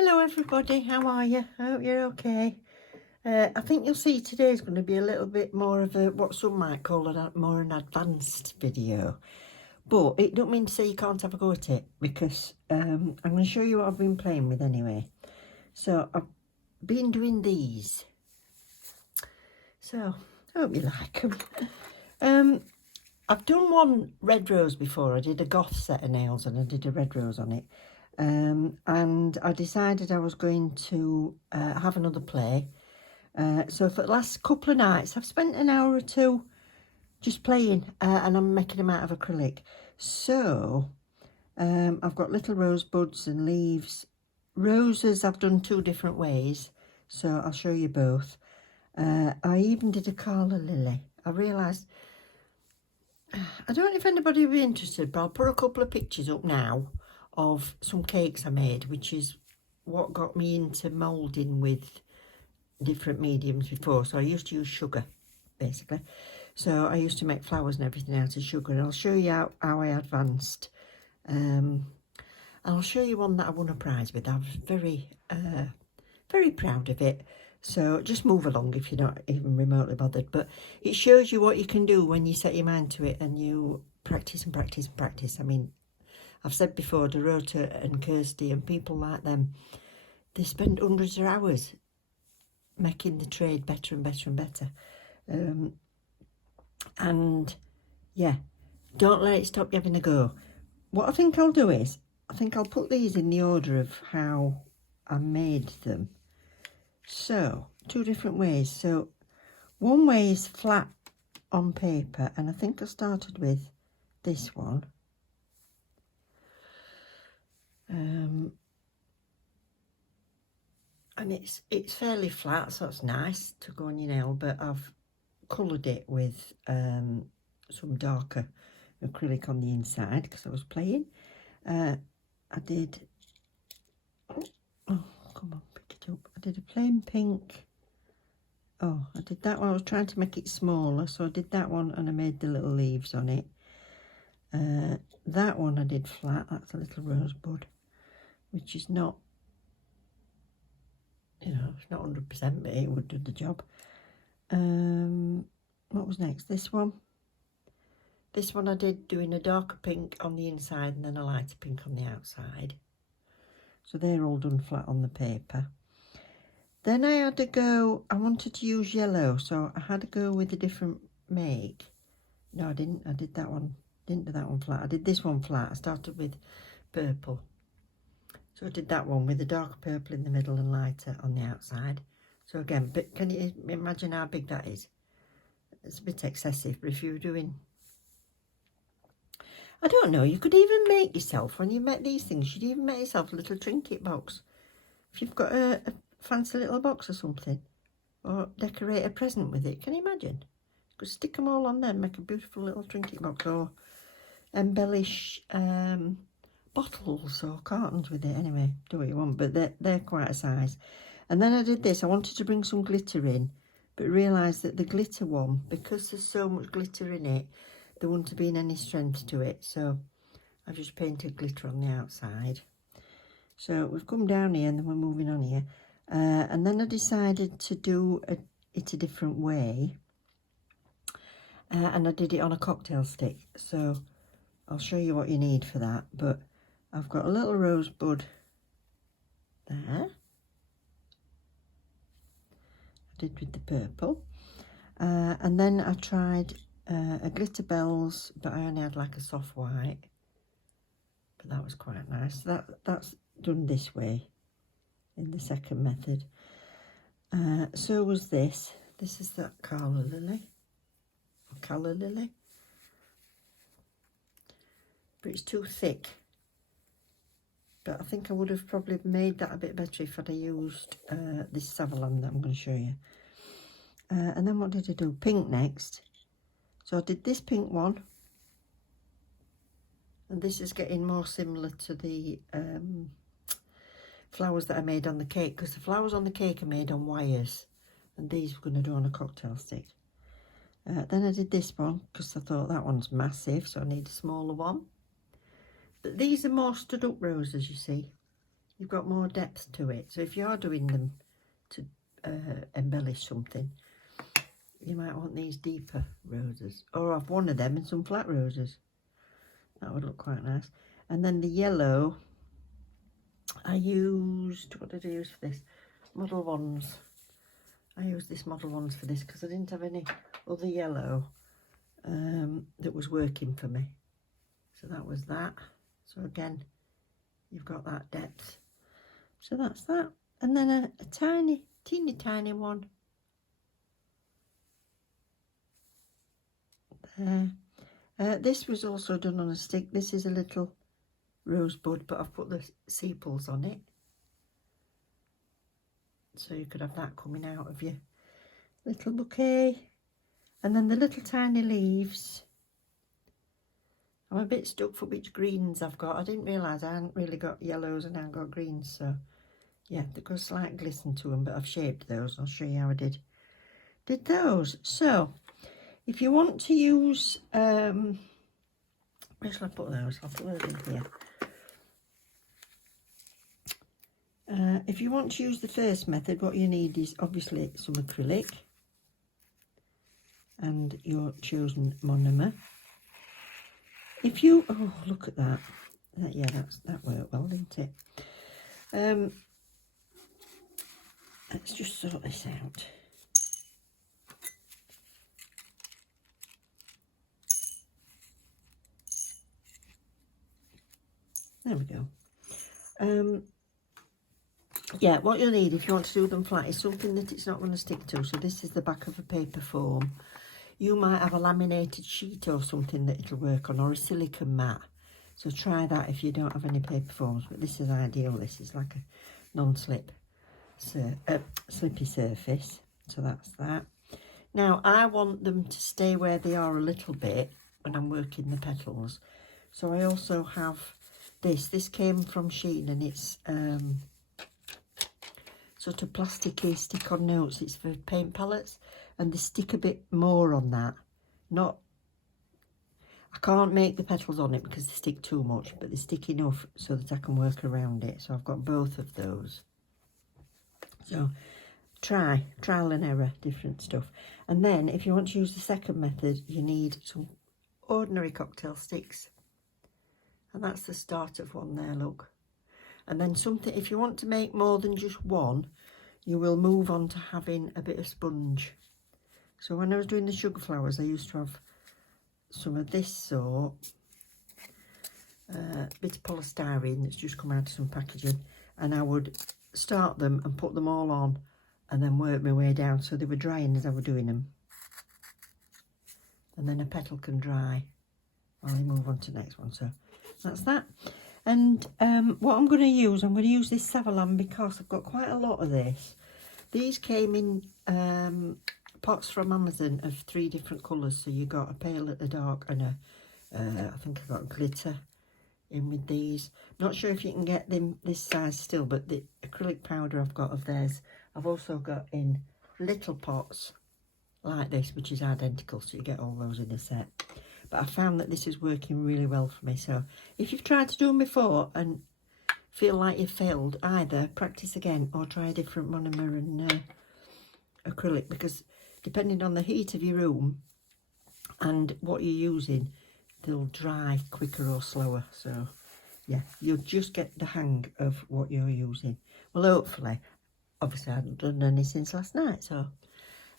Hello everybody, how are you? I hope you're okay. I think you'll see today's going to be a little bit more of a, what some might call more an advanced video. But it don't mean to say you can't have a go at it, because I'm going to show you what I've been playing with anyway. So I've been doing these. So I hope you like them. I've done one red rose before. I did a goth set of nails and I did a red rose on it. And I decided I was going to have another play. So for the last couple of nights, I've spent an hour or two just playing, and I'm making them out of acrylic. So I've got little rose buds and leaves. Roses I've done two different ways, so I'll show you both. I even did a calla lily. I realised, I don't know if anybody will be interested, but I'll put a couple of pictures up now of some cakes I made, which is what got me into moulding with different mediums before. So I used to use sugar, basically. So I used to make flowers and everything out of sugar, and I'll show you how I advanced. And I'll show you one that I won a prize with. I was very, very proud of it. So just move along if you're not even remotely bothered. But it shows you what you can do when you set your mind to it and you practice and practice and practice. I mean, I've said before, Dorota and Kirsty and people like them, they spend hundreds of hours making the trade better and better and better. And yeah, don't let it stop you having a go. What I think I'll do is, I think I'll put these in the order of how I made them. So, two different ways. So, one way is flat on paper, and I think I started with this one. And it's fairly flat, so it's nice to go on your nail, but I've coloured it with some darker acrylic on the inside because I was playing. I did, oh come on, pick it up. I did a plain pink. Oh, I did that one. I was trying to make it smaller, so I did that one and I made the little leaves on it. That one I did flat. That's a little rosebud, which is not, you know, it's not 100%, but it would do the job. What was next? This one. This one I did doing a darker pink on the inside and then a lighter pink on the outside. So they're all done flat on the paper. Then I had to go, I wanted to use yellow, so I had to go with a different make. No, I didn't. I did that one. Didn't do that one flat. I did this one flat. I started with purple. So I did that one with a dark purple in the middle and lighter on the outside. So again, but can you imagine how big that is? It's a bit excessive, but if you were doing, I don't know, you could even make yourself, when you make these things, you'd even make yourself a little trinket box. If you've got a fancy little box or something, or decorate a present with it, can you imagine? You could stick them all on there and make a beautiful little trinket box, or embellish bottles or cartons with it. Anyway, do what you want, but they're quite a size. And then I did this. I wanted to bring some glitter in, but realised that the glitter one, because there's so much glitter in it, there wouldn't have been any strength to it. So I just painted glitter on the outside. So we've come down here and then we're moving on here. And then I decided to do it a different way. And I did it on a cocktail stick. So I'll show you what you need for that. But I've got a little rosebud there. I did with the purple. And then I tried a glitter bells, but I only had like a soft white. But that was quite nice. That's done this way in the second method. So was this. This is that calla lily. But it's too thick. But I think I would have probably made that a bit better if I'd have used this Saviland that I'm going to show you. And then what did I do? Pink next. So I did this pink one. And this is getting more similar to the flowers that I made on the cake, because the flowers on the cake are made on wires. And these we're going to do on a cocktail stick. Then I did this one because I thought that one's massive, so I need a smaller one. But these are more stood up roses, you see. you've got more depth to it. So if you are doing them to embellish something, you might want these deeper roses, or have one of them and some flat roses. That would look quite nice. And then the yellow, I used, what did I use for this? Model Ones. I used this Model Ones for this because I didn't have any other yellow that was working for me. So that was that. So again, you've got that depth. So that's that. And then a tiny, teeny tiny one there. This was also done on a stick. This is a little rosebud, but I've put the sepals on it. So you could have that coming out of your little bouquet. And then the little tiny leaves. I'm a bit stuck for which greens I've got. I didn't realise I hadn't really got yellows and I haven't got greens. So yeah, they've got a slight glisten to them, but I've shaped those. I'll show you how I did those. So if you want to use, where shall I put those? I'll put those in here. If you want to use the first method, what you need is obviously some acrylic and your chosen monomer. If you, oh, look at that. Yeah, that worked well, didn't it? Let's just sort this out. There we go. Yeah, what you'll need if you want to do them flat is something that it's not going to stick to. So this is the back of a paper foam. You might have a laminated sheet or something that it'll work on, or a silicone mat. So try that if you don't have any paper foams. But this is ideal. This is like a non-slip, slippy surface. So that's that. Now I want them to stay where they are a little bit when I'm working the petals. So I also have this. This came from Shein, and it's sort of plasticky stick-on notes. It's for paint palettes, and they stick a bit more on that. I can't make the petals on it because they stick too much, but they stick enough so that I can work around it. So I've got both of those. So trial and error, different stuff. And then if you want to use the second method, you need some ordinary cocktail sticks, and that's the start of one there, look. And then something, if you want to make more than just one, you will move on to having a bit of sponge. So when I was doing the sugar flowers, I used to have some of this sort, bit of polystyrene that's just come out of some packaging, and I would start them and put them all on and then work my way down so they were drying as I was doing them. And then a petal can dry while I move on to the next one. So that's that. And what I'm going to use this Saviland because I've got quite a lot of this. These came in pots from Amazon of 3 different colours. So you got a pale, a dark, and I think I got glitter in with these. Not sure if you can get them this size still, but the acrylic powder I've got of theirs, I've also got in little pots like this, which is identical. So you get all those in a set. But I found that this is working really well for me. So if you've tried to do them before and feel like you've failed, either practice again or try a different monomer and acrylic, because depending on the heat of your room and what you're using, they'll dry quicker or slower. So yeah, you'll just get the hang of what you're using. Well, hopefully. Obviously I haven't done any since last night. So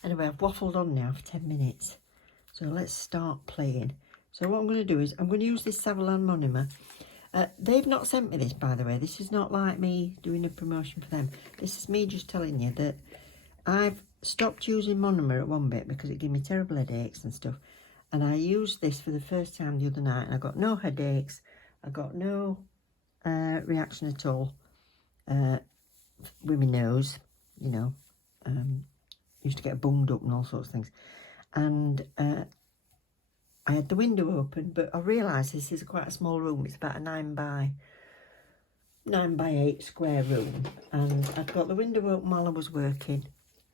anyway, I've waffled on now for 10 minutes. So let's start playing. So what I'm going to do is I'm going to use this Saviland monomer. They've not sent me this, by the way. This is not like me doing a promotion for them. This is me just telling you that I've stopped using monomer at one bit because it gave me terrible headaches and stuff. And I used this for the first time the other night, and I got no headaches. I got no reaction at all with my nose, you know. Used to get bunged up and all sorts of things. And I had the window open, but I realised this is quite a small room. It's about a 9 by 8 square room, and I'd got the window open while I was working,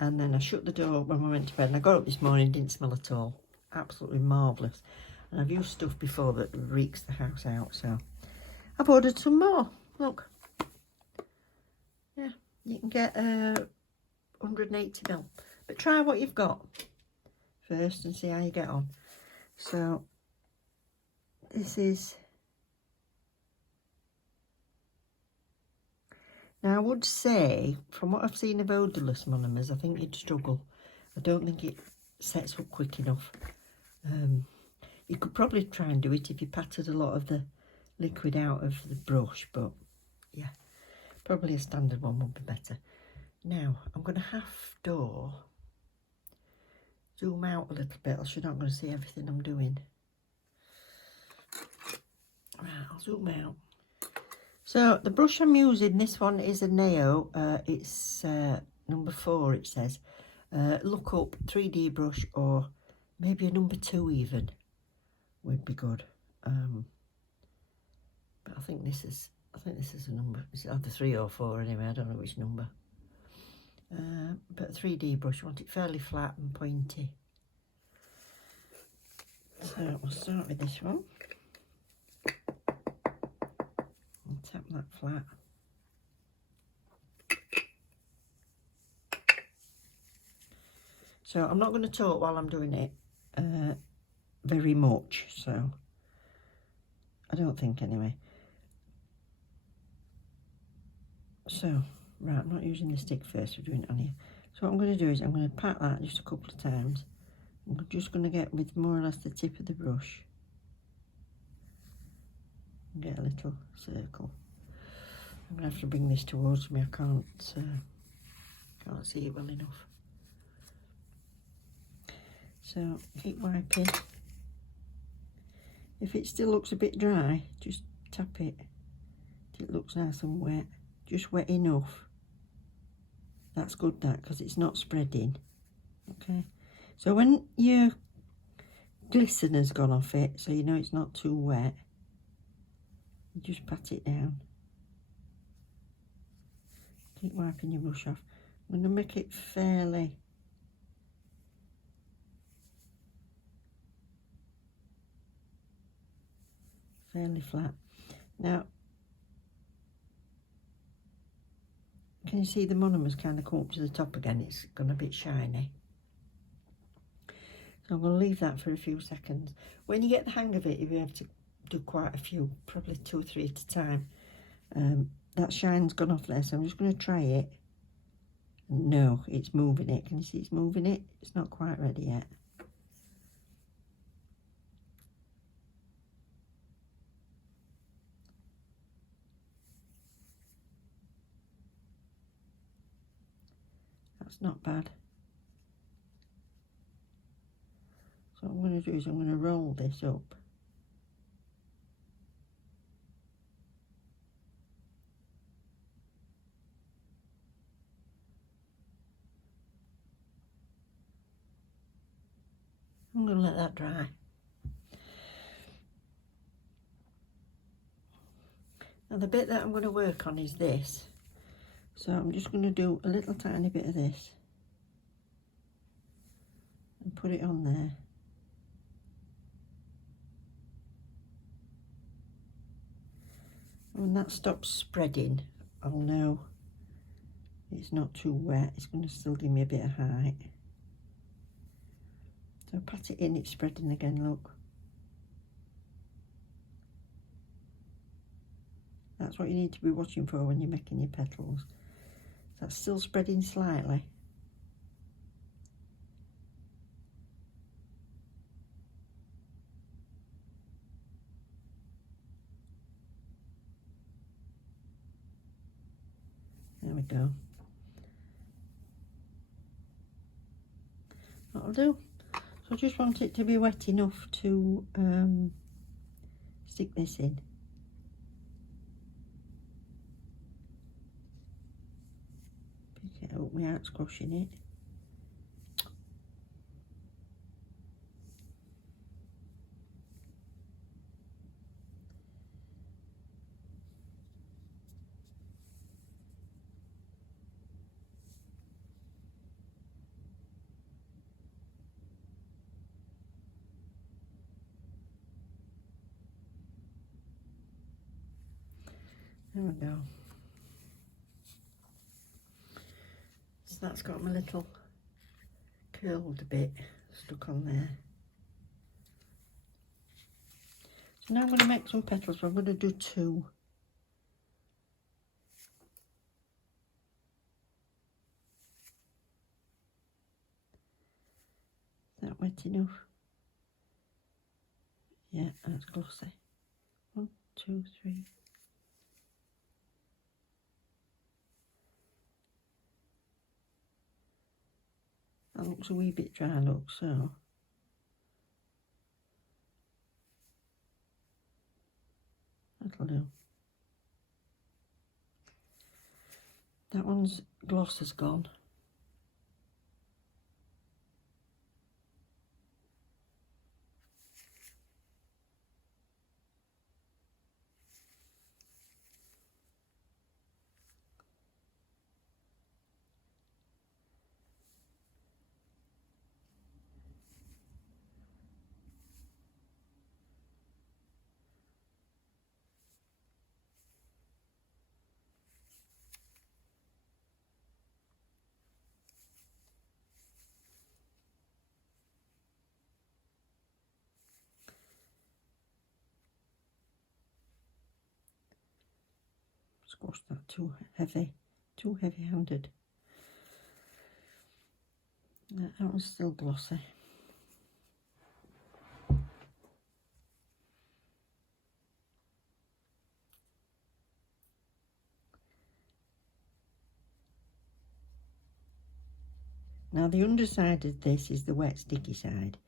and then I shut the door when I went to bed, and I got up this morning, didn't smell at all. Absolutely marvellous. And I've used stuff before that reeks the house out, so I've ordered some more. Look, You can get 180ml, but try what you've got first and see how you get on. So this is, now I would say from what I've seen of odorless monomers, I think you'd struggle. I don't think it sets up quick enough. You could probably try and do it if you patted a lot of the liquid out of the brush, but yeah, probably a standard one would be better. Now I'm going to half door zoom out a little bit, else you're not going to see everything I'm doing. Right, I'll zoom out. So the brush I'm using, this one is a Neo. It's number 4, it says. Look up 3D brush, or maybe a number 2 even would be good. But I think this is a number. It's either 3 or 4 anyway. I don't know which number. But a 3D brush, you want it fairly flat and pointy. So we'll start with this one. And tap that flat. So I'm not going to talk while I'm doing it very much, so I don't think anyway. So, right, I'm not using the stick first, we're doing it on here. So what I'm going to do is I'm going to pat that just a couple of times. I'm just going to get with more or less the tip of the brush and get a little circle. I'm going to have to bring this towards me, I can't see it well enough. So keep wiping. If it still looks a bit dry, just tap it till it looks nice and wet. Just wet enough. That's good, that, because it's not spreading. Okay. So when your glisten has gone off it, so you know it's not too wet, you just pat it down. Keep wiping your brush off. I'm going to make it fairly flat. Now, can you see the monomers kind of come up to the top again? It's gone a bit shiny. So I'm going to leave that for a few seconds. When you get the hang of it, you'll be able to do quite a few, probably 2 or 3 at a time. That shine's gone off there, so I'm just going to try it. No, it's moving it. Can you see it's moving it? It's not quite ready yet. That's not bad. So what I'm going to do is I'm going to roll this up. I'm going to let that dry. Now the bit that I'm going to work on is this. So I'm just going to do a little tiny bit of this and put it on there. When that stops spreading, I'll know it's not too wet. It's going to still give me a bit of height. So pat it in, it's spreading again, look. That's what you need to be watching for when you're making your petals. That's still spreading slightly. There we go. That'll do. So I just want it to be wet enough to stick this in. Pick it up without squashing it. There we go. So that's got my little curled bit stuck on there. So now I'm going to make some petals, but I'm going to do 2. Is that wet enough? Yeah, that's glossy. 1, 2, 3. That looks a wee bit dry, look, so that'll do. That one's gloss has gone. Squash that too heavy-handed. That one's still glossy. Now the underside of this is the wet sticky side.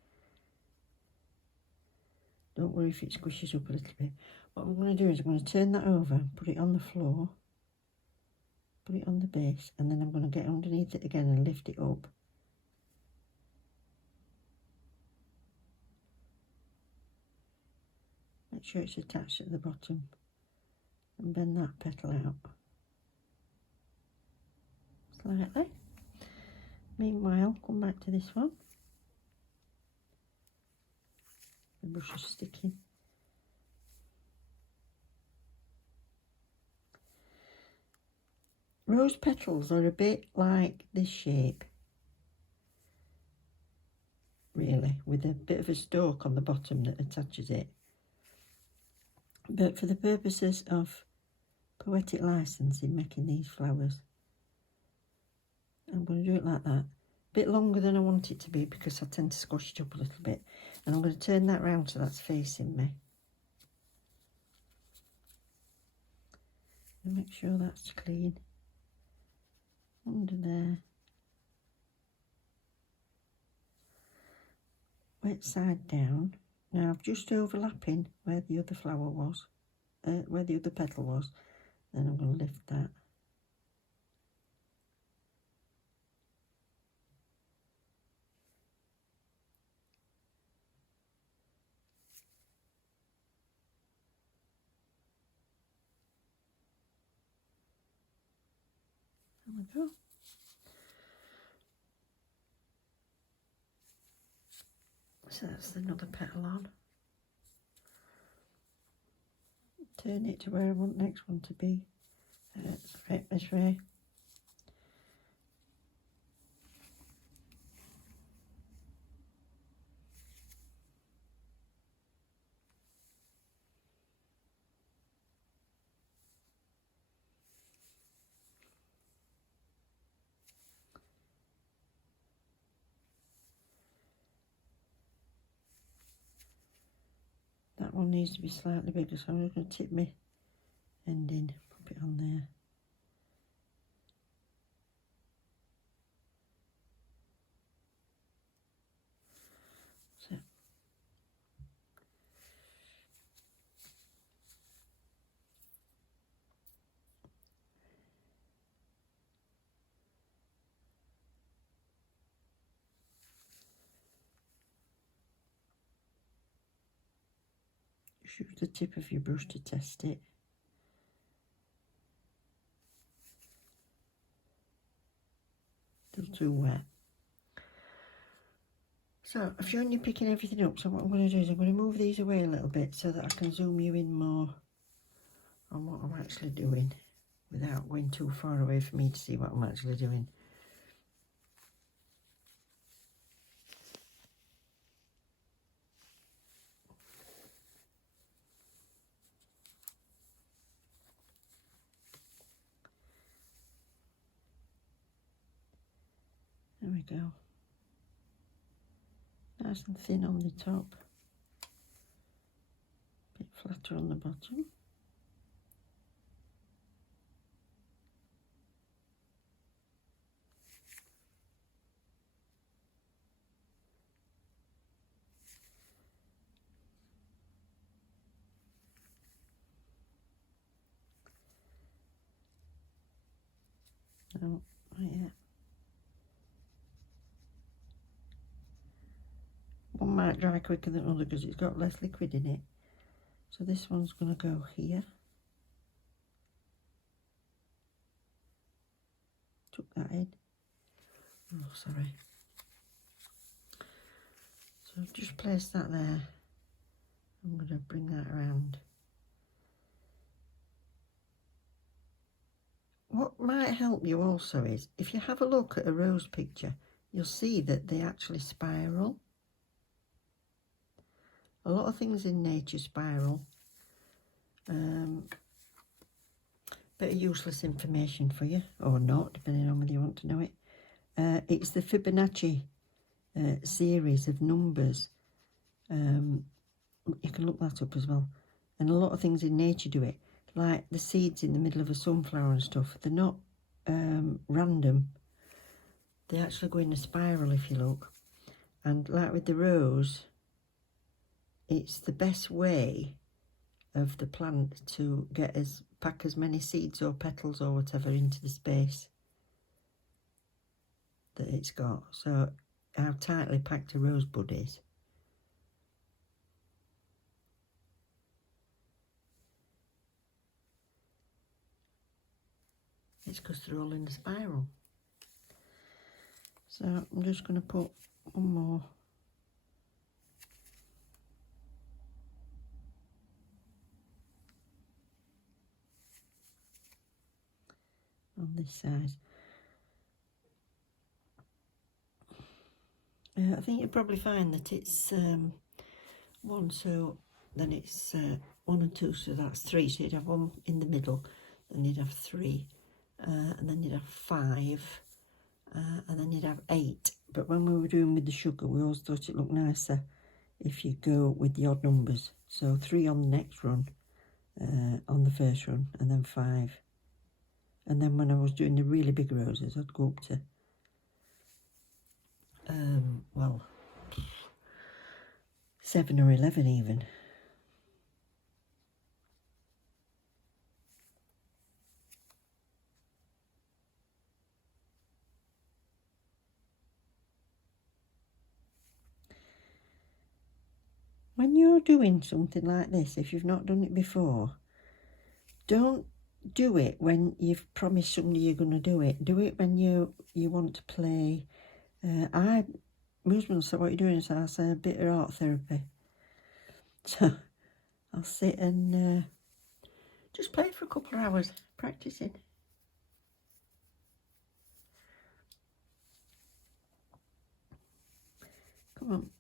Don't worry if it squishes up a little bit. What I'm going to do is I'm going to turn that over, put it on the floor, put it on the base, and then I'm going to get underneath it again and lift it up. Make sure it's attached at the bottom and bend that petal out slightly. Meanwhile, come back to this one. The brush is sticking. Rose petals are a bit like this shape, really, with a bit of a stalk on the bottom that attaches it. But for the purposes of poetic license in making these flowers, I'm going to do it like that. A bit longer than I want it to be because I tend to squash it up a little bit. And I'm going to turn that round so that's facing me. And make sure that's clean. Under there. Wet side down. Now I'm just overlapping where the other flower was, where the other petal was. Then I'm going to lift that. There we go. So that's another petal on. Turn it to where I want the next one to be. Right this way. That one needs to be slightly bigger, so I'm just going to tip my end in, pop it on there. So just use the tip of your brush to test it. Still too wet. So I've shown you picking everything up, so what I'm going to do is I'm going to move these away a little bit so that I can zoom you in more on what I'm actually doing without going too far away for me to see what I'm actually doing. we go. Nice and thin on the top. A bit flatter on the bottom. No, not yet. One might dry quicker than other because it's got less liquid in it. So this one's going to go here. Tuck that in. Oh, sorry. So I've just placed that there. I'm going to bring that around. What might help you also is, if you have a look at a rose picture, you'll see that they actually spiral. A lot of things in nature spiral. Bit of useless information for you, or not, depending on whether you want to know it. It's the Fibonacci series of numbers. You can look that up as well. And a lot of things in nature do it. Like the seeds in the middle of a sunflower and stuff. They're not random. They actually go in a spiral if you look. And like with the rose, it's the best way of the plant to pack as many seeds or petals or whatever into the space that it's got. So how tightly packed a rosebud is. It's because they're all in a spiral. So I'm just going to put one more. On this side. I think you'll probably find that it's one, so then it's 1 and 2, so that's 3. So you'd have 1 in the middle, then you'd have 3, and then you'd have 5, and then you'd have 8. But when we were doing with the sugar, we always thought it looked nicer if you go with the odd numbers. So 3 on the next run, on the first run, and then 5. And then when I was doing the really big roses, I'd go up to, well, 7 or 11 even. When you're doing something like this, if you've not done it before, don't do it when you've promised somebody you're going to do it. Do it when you want to play. My husband said, what are you doing? So I said, a bit of art therapy. So I'll sit and just play for a couple of hours, practicing. Come on.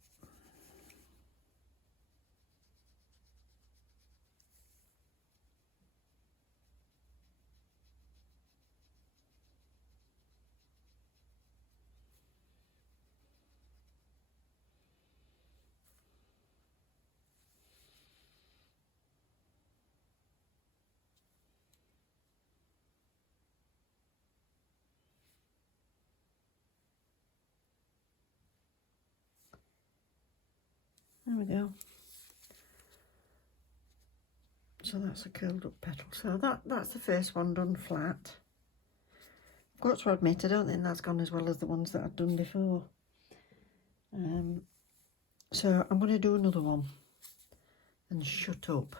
There we go. So that's a curled up petal. So that's the first one done flat. I've got to admit, I don't think that's gone as well as the ones that I've done before. So I'm going to do another one and shut up.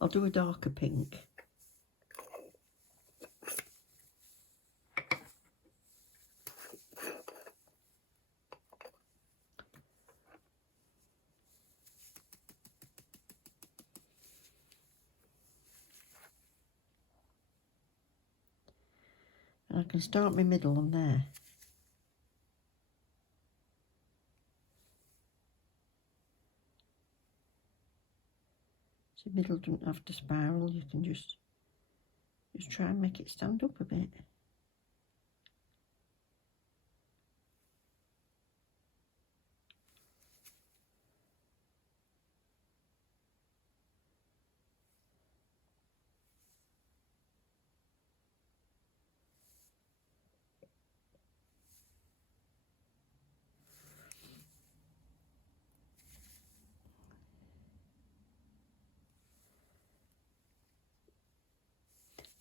I'll do a darker pink. And I can start my middle on there. So middle doesn't have to spiral, you can just try and make it stand up a bit.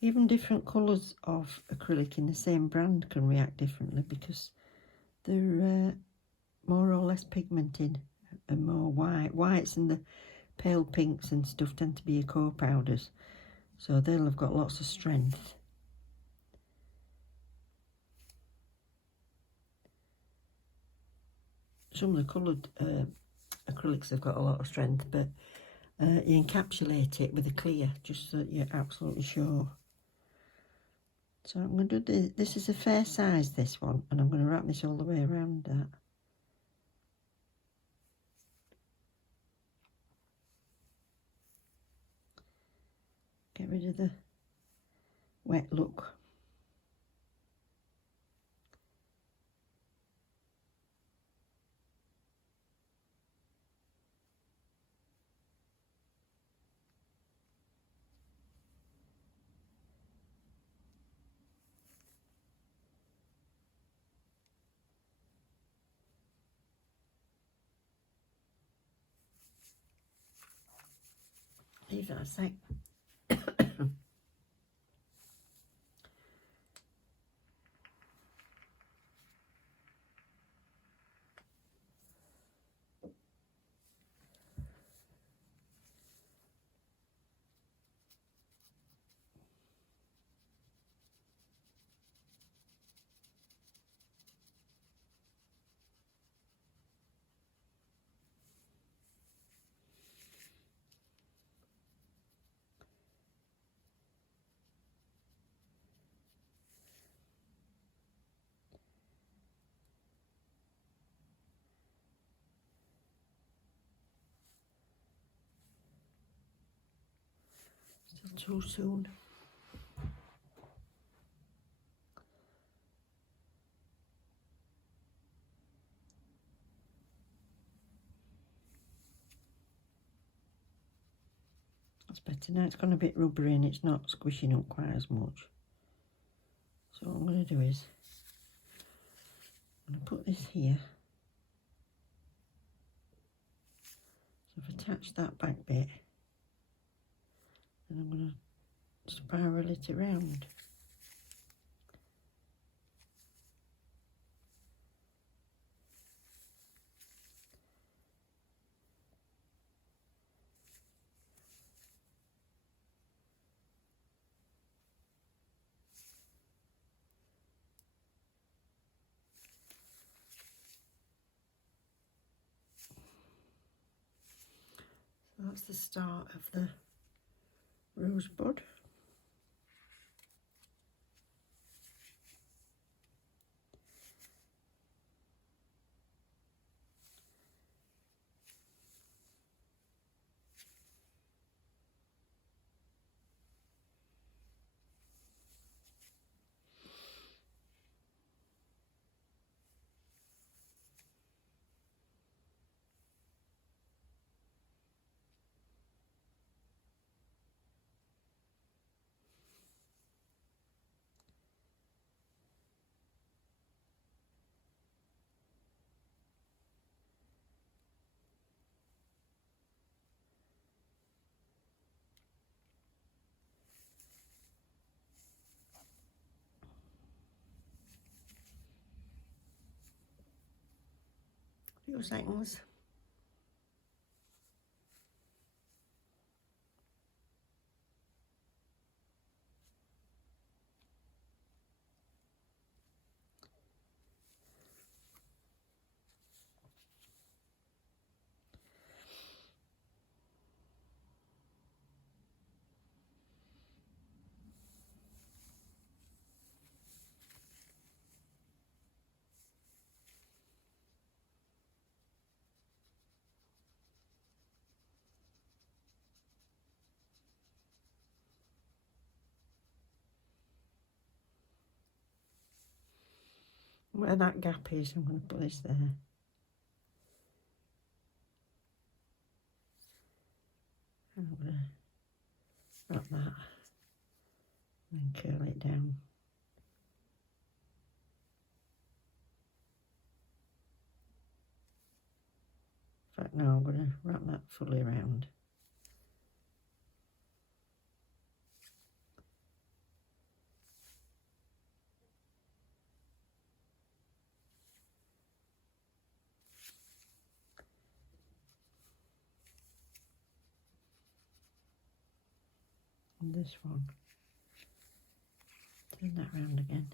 Even different colours of acrylic in the same brand can react differently because they're more or less pigmented and more white. Whites and the pale pinks and stuff tend to be your core powders, so they'll have got lots of strength. Some of the coloured acrylics have got a lot of strength, but you encapsulate it with a clear just so that you're absolutely sure. So I'm going to do this is a fair size, this one, and I'm going to wrap this all the way around that. Get rid of the wet look. Leave that a sec. Still too soon. That's better now. It's gone a bit rubbery and it's not squishing up quite as much. So what I'm going to do is I'm going to put this here. So I've attached that back bit, and I'm going to spiral it around. So that's the start of the rosebud. Few seconds. Where that gap is, I'm going to put this there. And I'm going to wrap that and then curl it down. In fact, no, I'm going to wrap that fully around. And this one. Turn that round again.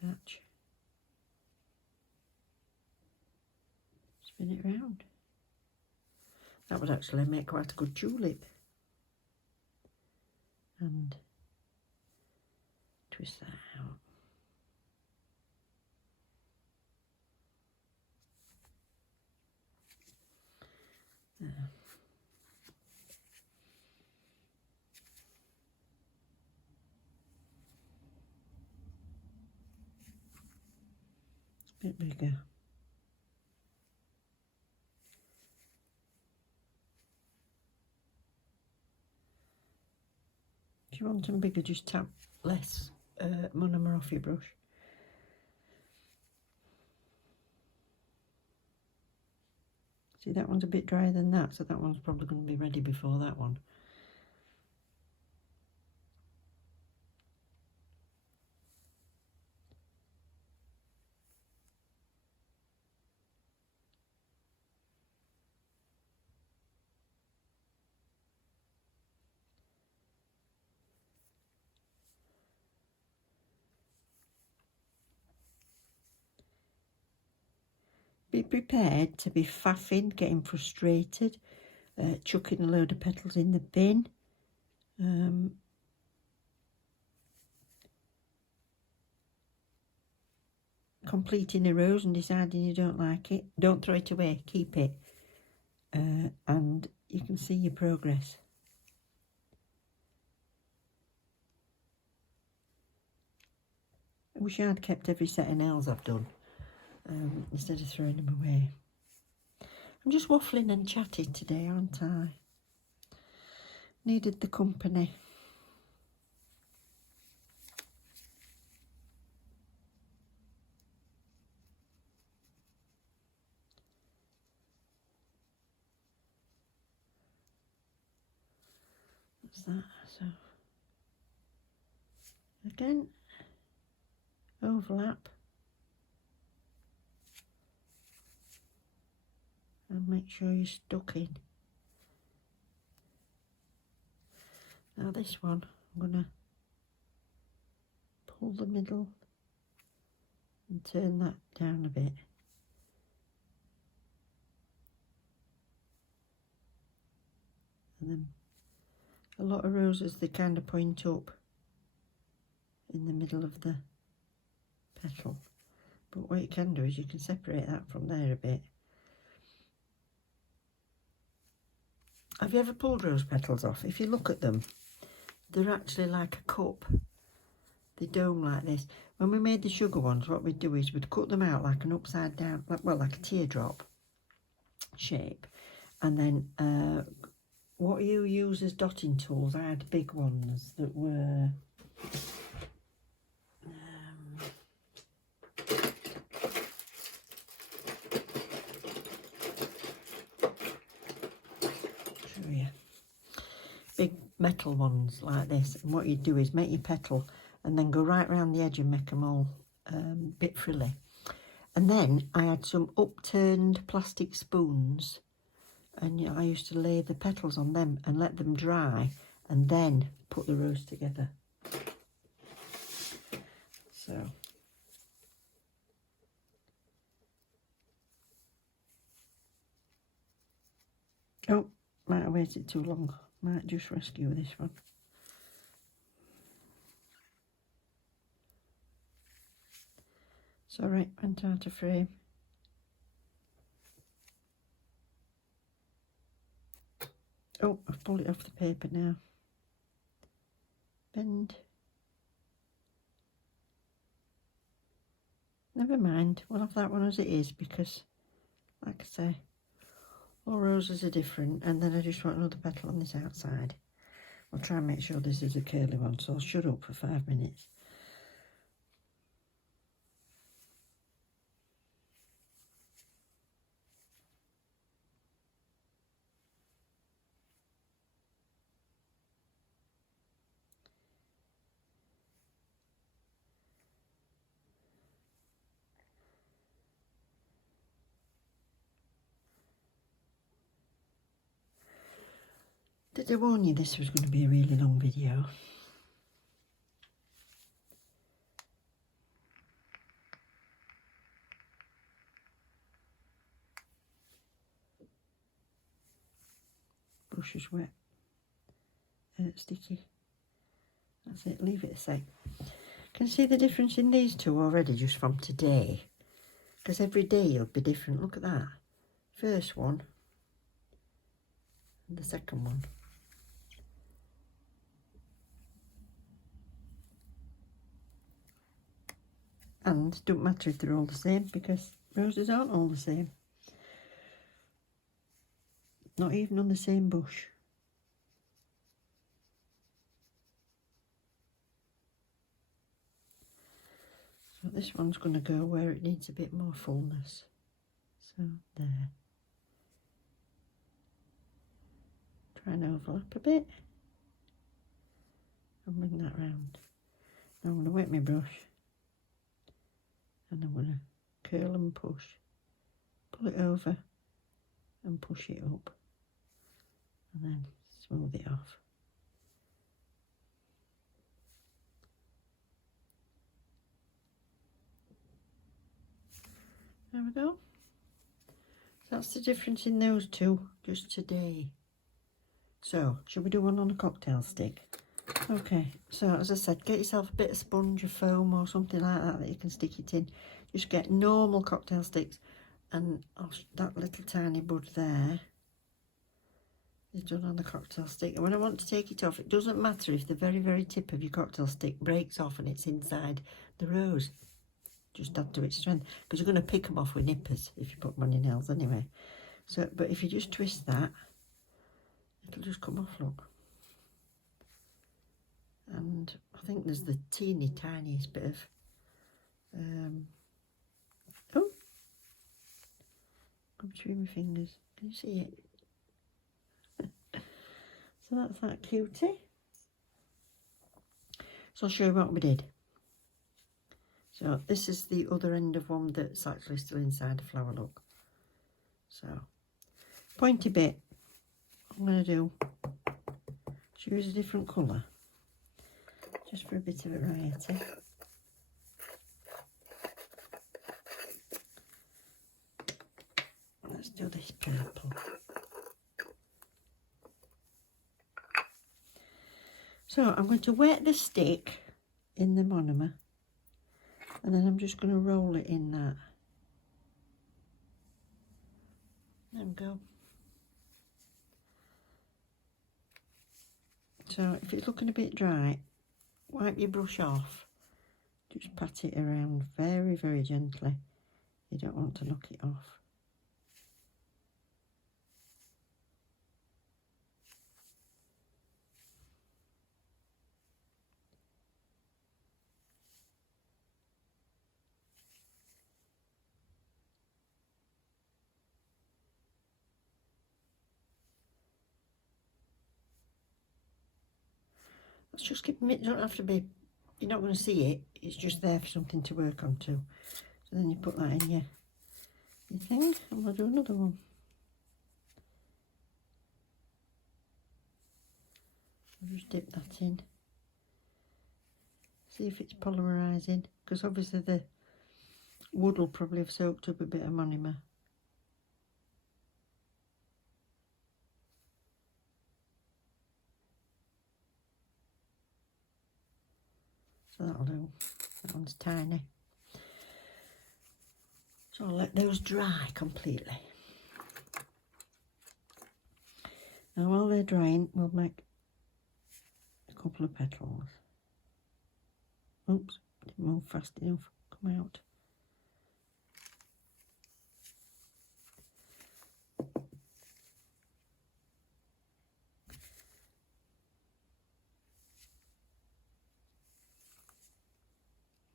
Touch. Spin it round. That would actually make quite a good tulip. And twist that out. There. A bit bigger. If you want them bigger, just tap less monomer off your brush. See, that one's a bit drier than that, so that one's probably going to be ready before that one. Be prepared to be faffing, getting frustrated, chucking a load of petals in the bin. Completing a rose and deciding you don't like it. Don't throw it away, keep it. And you can see your progress. I wish I'd kept every set of nails I've done instead of throwing them away. I'm just waffling and chatting today, aren't I? Needed the company. What's that? So, again, overlap. And make sure you're stuck in. Now this one, I'm going to pull the middle and turn that down a bit. And then a lot of roses, they kind of point up in the middle of the petal. But what you can do is you can separate that from there a bit. Have you ever pulled rose petals off? If you look at them, they're actually like a cup. They dome like this. When we made the sugar ones, what we'd do is we'd cut them out like an upside down, like a teardrop shape. And then what you use as dotting tools, I had big ones that were big metal ones like this, and what you do is make your petal and then go right round the edge and make them all bit frilly. And then I had some upturned plastic spoons, and I used to lay the petals on them and let them dry and then put the rose together. So oh, might have waited too long. Might just rescue this one. Sorry, went out of frame. Oh, I've pulled it off the paper now. Bend. Never mind, we'll have that one as it is because, like I say, all roses are different, and then I just want another petal on this outside. I'll try and make sure this is a curly one, so I'll shut up for 5 minutes. Did I warn you this was going to be a really long video? Brush is wet. Sticky. That's it, leave it a sec. Can you see the difference in these two already just from today? Because every day you'll be different. Look at that. First one and the second one. And it don't matter if they're all the same, because roses aren't all the same. Not even on the same bush. So this one's going to go where it needs a bit more fullness. So there. Try and overlap a bit. And bring that round. Now I'm going to wet my brush. And I'm going to curl and push. Pull it over and push it up. And then smooth it off. There we go. So that's the difference in those two just today. So, shall we do one on a cocktail stick? Okay, so as I said, get yourself a bit of sponge or foam or something like that that you can stick it in. Just get normal cocktail sticks, and that little tiny bud there is done on the cocktail stick. And when I want to take it off, it doesn't matter if the very, very tip of your cocktail stick breaks off and it's inside the rose. Just add to its strength, because you're going to pick them off with nippers if you put them on your nails anyway. So, but if you just twist that, it'll just come off, look. And I think there's the teeny tiniest bit of oh, come through my fingers. Can you see it? So that's that cutie. So I'll show you what we did. So this is the other end of one that's actually still inside the flower, look. So pointy bit, what I'm going to do, choose a different colour, just for a bit of variety. Let's do this purple. So I'm going to wet the stick in the monomer, and then I'm just going to roll it in that. There we go. So if it's looking a bit dry, wipe your brush off. Just pat it around very, very gently. You don't want to knock it off. Let's just keep it, don't have to be, you're not going to see it, it's just there for something to work on too. So then you put that in your thing, and we'll do another one. I'll just dip that in. See if it's polymerising, because obviously the wood will probably have soaked up a bit of monomer. So that'll do. That one's tiny. So I'll let those dry completely. Now while they're drying, we'll make a couple of petals. Oops, didn't move fast enough. Come out.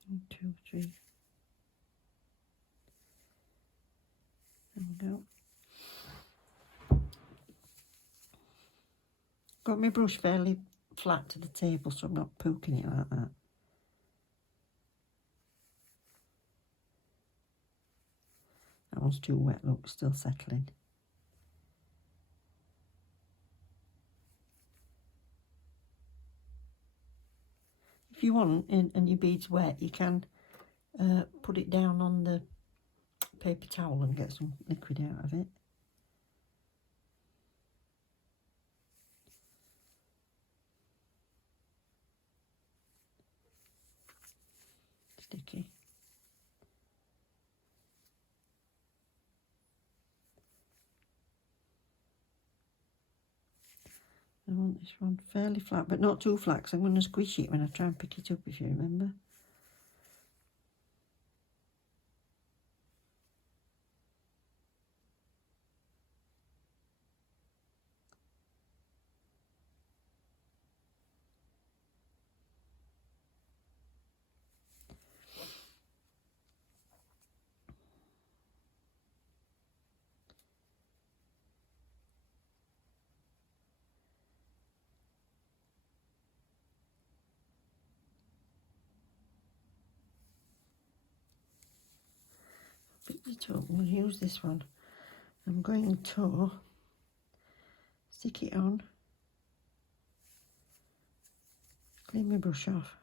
One, two, three. There we go. Got my brush fairly flat to the table, so I'm not poking it like that. That one's too wet, look, still settling. if you want, and your bead's wet, you can put it down on the paper towel and get some liquid out of it. Sticky. I want this one fairly flat, but not too flat, because I'm going to squish it when I try and pick it up, if you remember. Pick it up, we'll use this one. I'm going to stick it on, clean my brush off.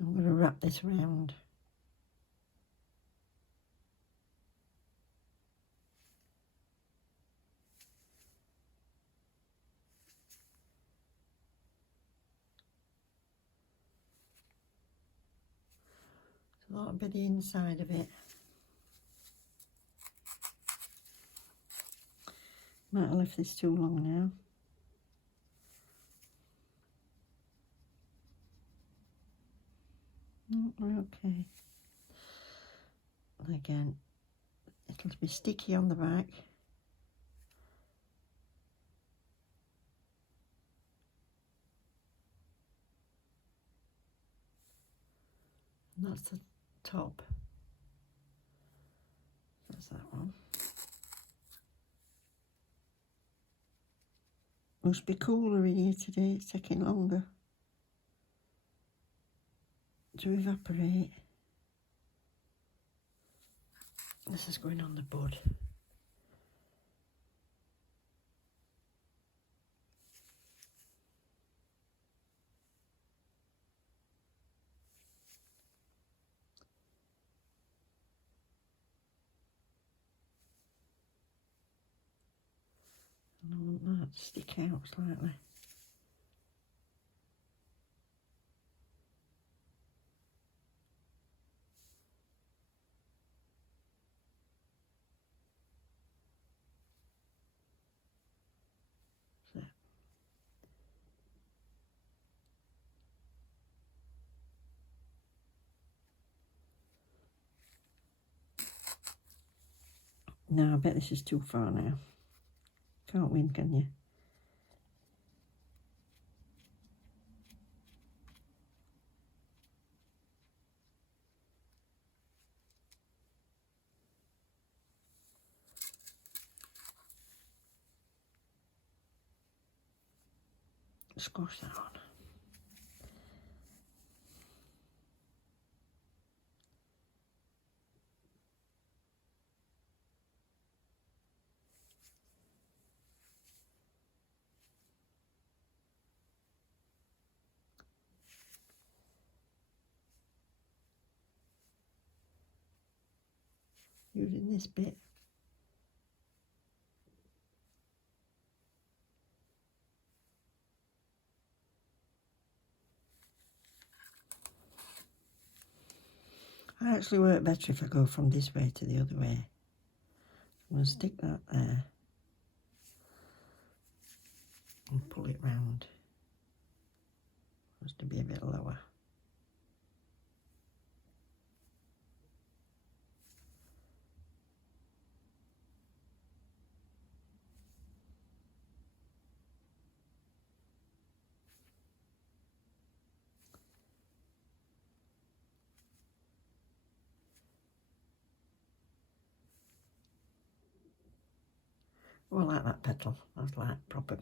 I'm going to wrap this around. So that'll be the inside of it. Might have left this too long now. We're okay. Again, it'll be sticky on the back. And that's the top. That's that one. Must be cooler in here today, it's taking longer to evaporate. This is going on the bud. And I want that to stick out slightly. No, I bet this is too far now. Can't win, can you? Squash that on. Using this bit. I actually work better if I go from this way to the other way. I'm going to stick that there and pull it round. Has to be a bit lower. Oh, I like that petal. That's like proper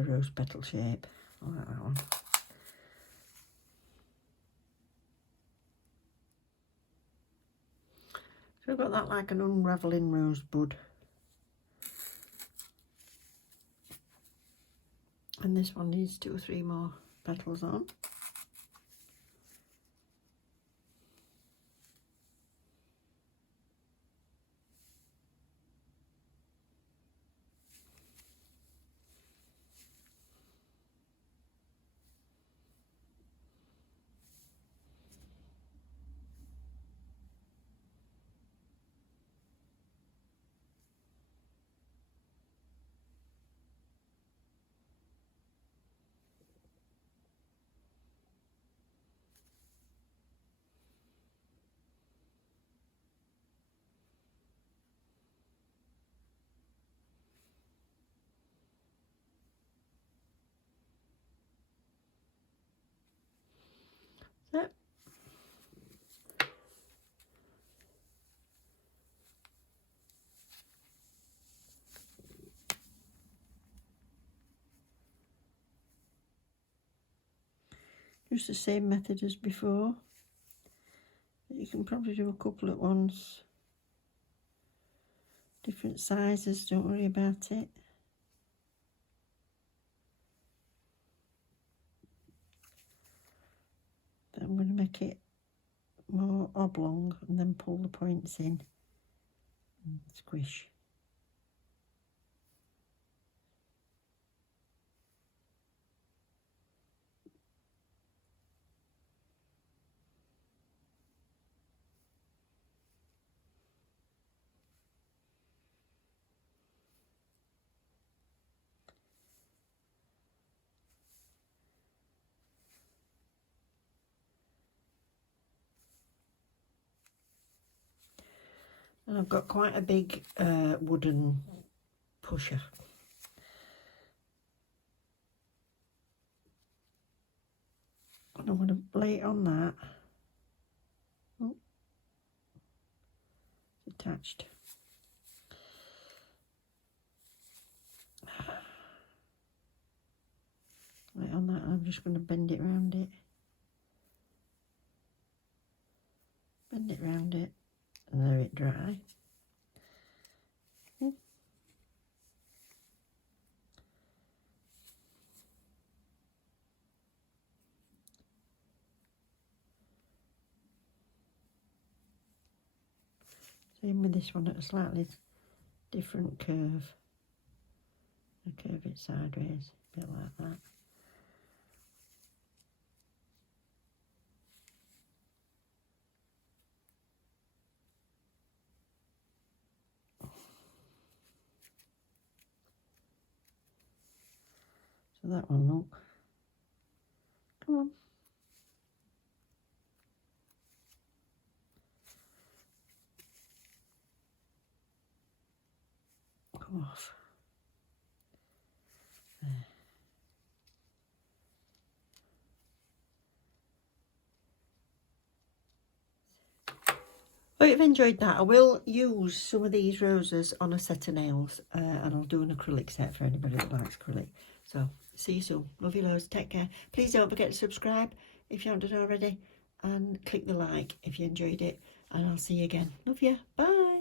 rose petal shape. I like that one. So I've got that like an unravelling rosebud. And this one needs 2 or 3 more petals on. Yep. Just the same method as before. You can probably do a couple at once. Different sizes, don't worry about it. But I'm going to make it more oblong and then pull the points in and squish. And I've got quite a big wooden pusher. And I'm going to lay it on that. Oh, it's attached. Lay it on that, and I'm just going to bend it round it. Bend it round it. And let it dry. Same with this one at a slightly different curve. I curve it sideways, a bit like that. So that one, look. Come on. Come off. There. Hope you've enjoyed that. I will use some of these roses on a set of nails and I'll do an acrylic set for anybody that likes acrylic. So, see you soon. Love you loads. Take care. Please don't forget to subscribe if you haven't done already and click the like if you enjoyed it. And I'll see you again. Love you. Bye.